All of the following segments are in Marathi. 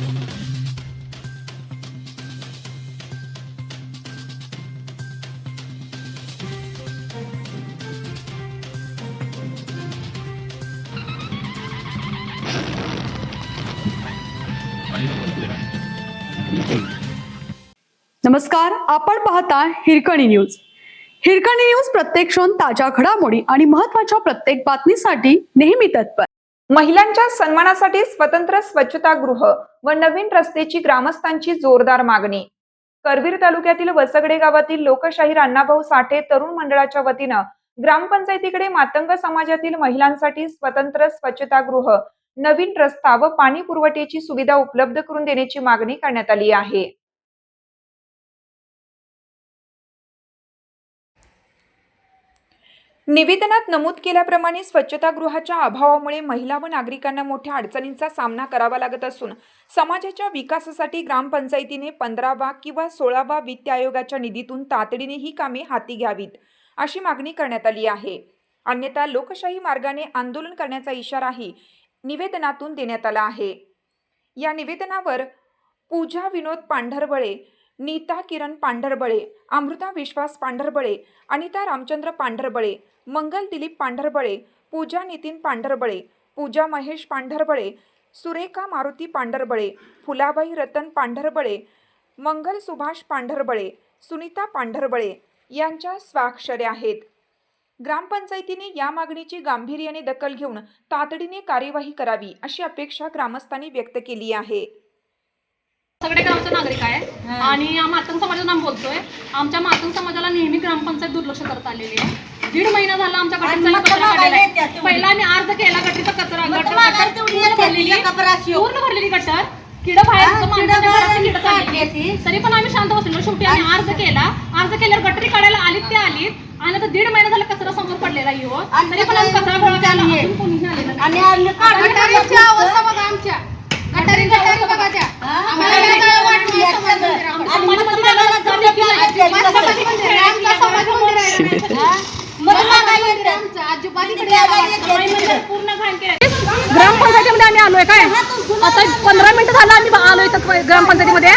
नमस्कार, आपण पाहता हिरकणी न्यूज. हिरकणी न्यूज प्रत्येक क्षण ताज्या घडामोडी आणि महत्त्वाच्या प्रत्येक बातमीसाठी नेहमी तत्पर. महिलांच्या सन्मानासाठी स्वतंत्र स्वच्छतागृह व नवीन रस्त्याची ग्रामस्थांची जोरदार मागणी. करवीर तालुक्यातील वसगडे गावातील लोकशाहीर अण्णाभाऊ साठे तरुण मंडळाच्या वतीनं ग्रामपंचायतीकडे मातंग समाजातील महिलांसाठी स्वतंत्र स्वच्छतागृह, नवीन रस्ता व पाणी पुरवठ्याची सुविधा उपलब्ध करून देण्याची मागणी करण्यात आली आहे. निवेदनात नमूद केल्याप्रमाणे स्वच्छतागृहाच्या अभावामुळे महिला व नागरिकांना मोठ्या अडचणींचा सामना करावा लागत असून समाजाच्या विकासासाठी ग्रामपंचायतीने 15वा किंवा 16वा वित्त आयोगाच्या निधीतून तातडीने ही कामे हाती घ्यावीत अशी मागणी करण्यात आली आहे. अन्यथा लोकशाही मार्गाने आंदोलन करण्याचा इशाराही निवेदनातून देण्यात आला आहे. या निवेदनावर पूजा विनोद पांढरबळे, नीता किरण पांढरबळे, अमृता विश्वास पांढरबळे, अनिता रामचंद्र पांढरबळे, मंगल दिलीप पांढरबळे, पूजा नितीन पांढरबळे, पूजा महेश पांढरबळे, सुरेखा मारुती पांढरबळे, फुलाबाई रतन पांढरबळे, मंगल सुभाष पांढरबळे, सुनीता पांढरबळे यांच्या स्वाक्षऱ्या आहेत. ग्रामपंचायतीने या मागणीची गांभीर्याने दखल घेऊन तातडीने कार्यवाही करावी अशी अपेक्षा ग्रामस्थांनी व्यक्त केली आहे. सगळे गावचे नागरिक आहे आणि मातंग समाजाचं नाम बोलतोय. आमच्या मातंग समाजाला नेहमी ग्रामपंचायत दुर्लक्ष करत आलेली आहे. 1.5 महिना झाला आमच्या गटाचा कचरा काढलेला आहे. पहिला आम्ही अर्ज केला गटरीचा कचरा, पूर्ण भरलेली गटर, किडं बाहेर तरी पण आम्ही शांत बसलो. शेवटी आम्ही अर्ज केल्यावर गटरी काढायला आलीत ते आलीत आणि आता 1.5 महिना झाला कचरा समोर पडलेला आहे. तरी पण आम्ही कचरा गोळा करायला अजून कोणीही आलेलं नाही. ग्रामपंचायतीमध्ये आम्ही आलोय काय आता 15 मिनिटं झालं आम्ही आलोय ग्रामपंचायतीमध्ये.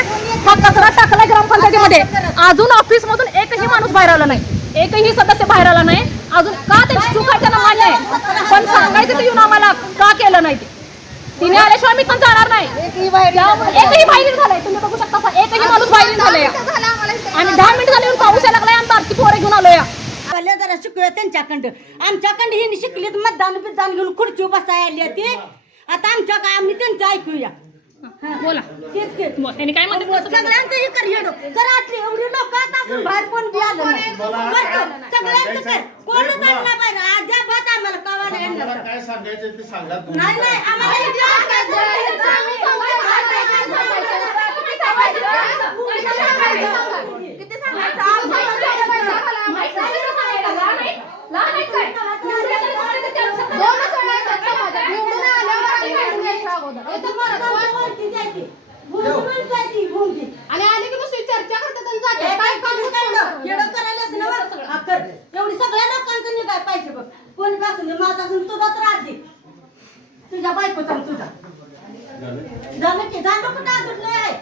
हा कचरा टाकलाय ग्रामपंचायतीमध्ये. अजून ऑफिस मधून एकही माणूस बाहेर आला नाही, एकही सदस्य बाहेर आला नाही. अजून का त्यांची चूक आहे त्यांना मान्य आहे, पण सांगायचं तर येऊन आम्हाला का केलं नाही. तिने आल्याशिवाय मी पण जाणार नाही. एकही बाहेर झालाय, तुम्ही बघू शकता एकही माणूस बाहेर झालाय. आणि 10 मिनिट झाले पाऊस यायला लागलाय आणि बारकी पोरं घेऊन आलोय. जरा शिकूया त्यांच्याकडं. आमच्याकडं ही शिकलीत मतदान घेऊन खुर्ची बसायला ती. आता आमच्या काय आम्ही त्यांचं ऐकूया. बोला त्यांनी काय म्हणतात. सगळ्यांचं हे कर हेडो घरातली एवढी लोक आपण बाहेर कोण बी आलं नाही. सगळ्यांचं कर कोणच आणला पाहिजे. अजिबात आम्हाला कवायला येणार काय सांगायचं ते सांगा. नाही नाही आम्हाला आणि आले की दुसरी चर्चा करतात एवढी सगळ्या लोकांचं निघाय पाहिजे बघ. कोणी पासून माझा तुझा तर आधी तुझ्या बायकोचा तुझा झालं की झालं कुठं अजून आहे.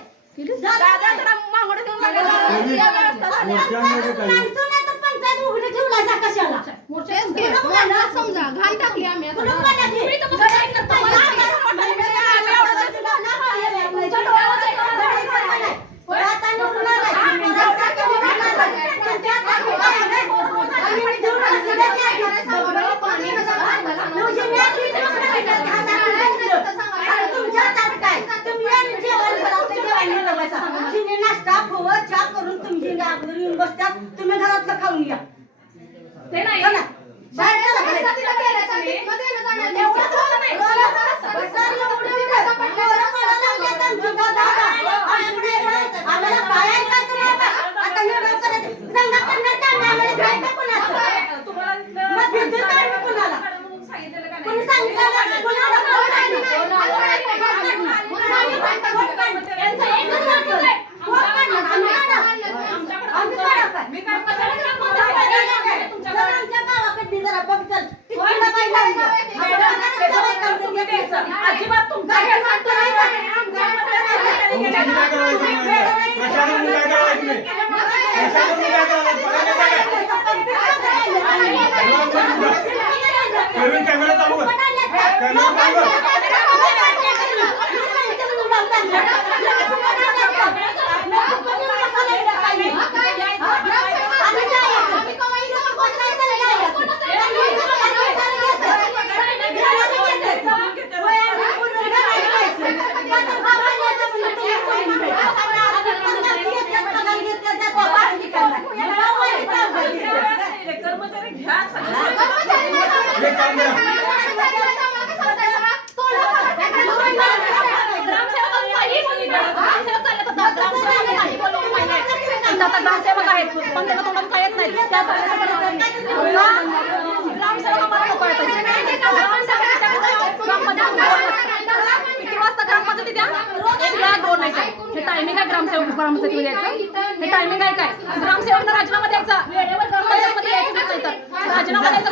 पंचायत उघडे ठेवला कशाला समजा घाण टाकली आम्ही. नाश्ता करून तुम्ही घरातलं खाऊन घ्या. ग्रामसेवक आहेत पण त्याला तोंडात काय येत नाही त्या ग्रामसेवक आम्हाला नको येतो. किती वाजता ग्रामपंचायती द्या? 1-2 नाही काय हे टायमिंग आहे ग्रामसेवक ग्रामपंचायतीमध्ये यायचं. हे टायमिंग आहे काय? ग्रामसेवकला राजीनामा द्यायचा, वेळेवर ग्रामपंचायतीमध्ये यायचं नाही तर राजीनामा द्यायचा.